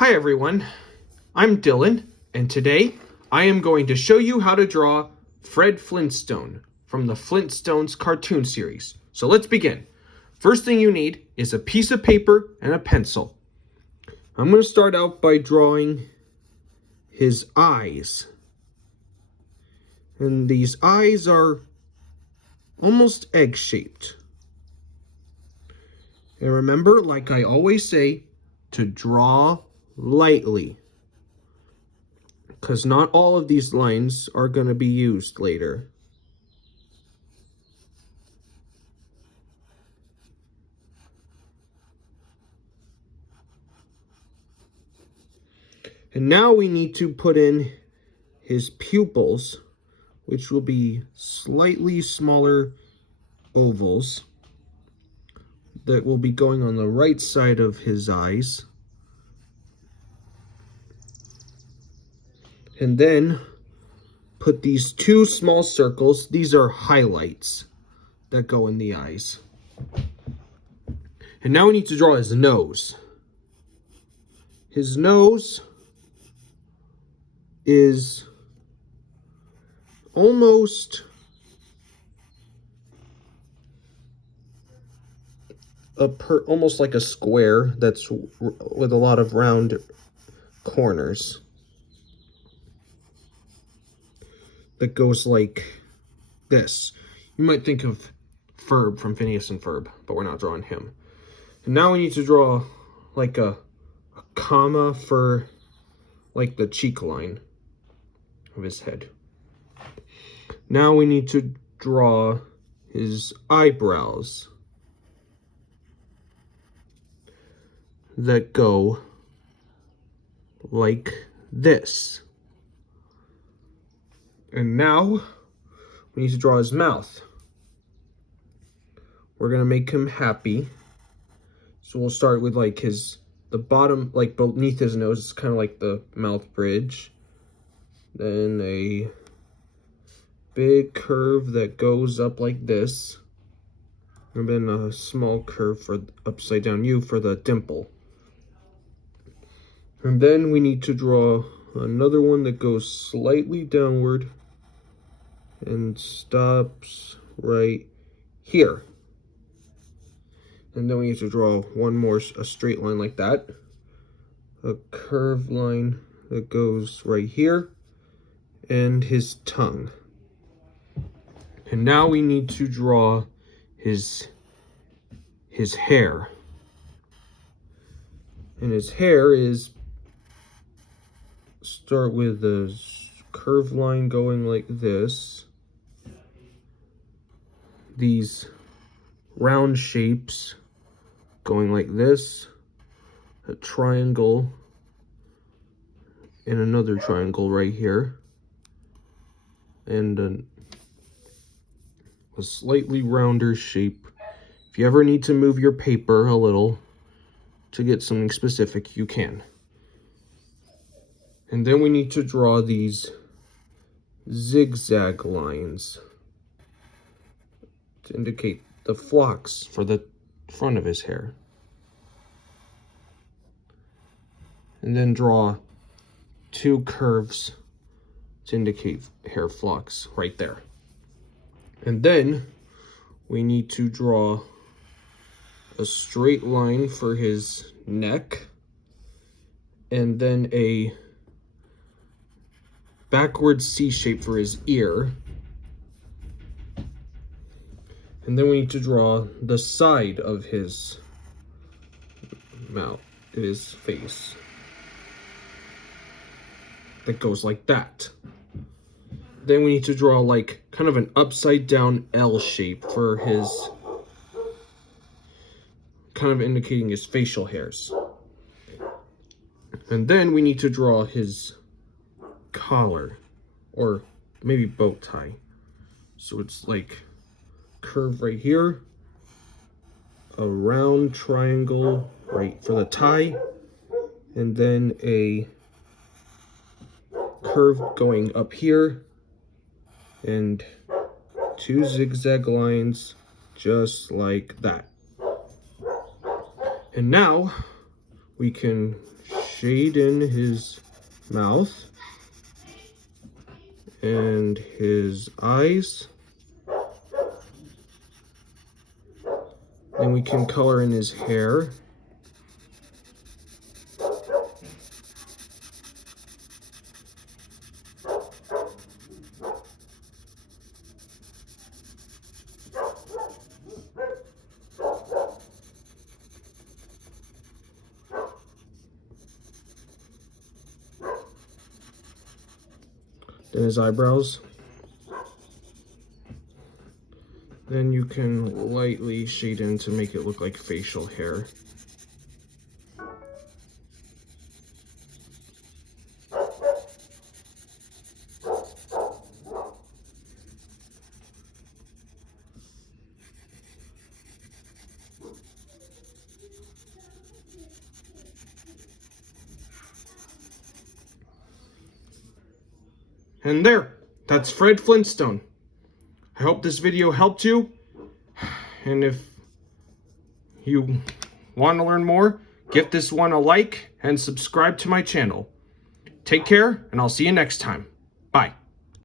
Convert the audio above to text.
Hi everyone, I'm Dylan, and today I am going to show you how to draw Fred Flintstone from the Flintstones cartoon series. So let's begin. First thing you need is a piece of paper and a pencil. I'm going to start out by drawing his eyes. And these eyes are almost egg-shaped. And remember, like I always say, to draw lightly, because not all of these lines are going to be used later. And now we need to put in his pupils, which will be slightly smaller ovals that will be going on the right side of his eyes. And then put these two small circles. These are highlights that go in the eyes. And now we need to draw his nose. His nose is almost almost like a square that's with a lot of round corners that goes like this. You might think of Ferb from Phineas and Ferb, but we're not drawing him. And now we need to draw like a comma for like the cheek line of his head. Now we need to draw his eyebrows that go like this. And now we need to draw his mouth. We're gonna make him happy. So we'll start with like the bottom, like beneath his nose, it's kind of like the mouth bridge. Then a big curve that goes up like this. And then a small curve for upside down U for the dimple. And then we need to draw another one that goes slightly downward and stops right here. And then we need to draw one more, a straight line like that. A curved line that goes right here. And his tongue. And now we need to draw his hair. And his hair is, start with the curved line going like this. These round shapes going like this. A triangle. And another triangle right here. And a slightly rounder shape. If you ever need to move your paper a little to get something specific, you can. And then we need to draw these zigzag lines to indicate the flocks for the front of his hair. And then draw two curves to indicate hair flocks right there. And then we need to draw a straight line for his neck, and then a backward C shape for his ear. And then we need to draw the side of his mouth, his face, that goes like that. Then we need to draw like kind of an upside down L shape for his, kind of indicating his facial hairs. And then we need to draw his collar, or maybe bow tie. So it's like curve right here, a round triangle right for the tie, and then a curve going up here, and two zigzag lines just like that. And now we can shade in his mouth and his eyes. Then we can color in his hair. Then his eyebrows. Then you can lightly shade in to make it look like facial hair. And there, that's Fred Flintstone. I hope this video helped you. And if you want to learn more, give this one a like and subscribe to my channel. Take care, and I'll see you next time. Bye.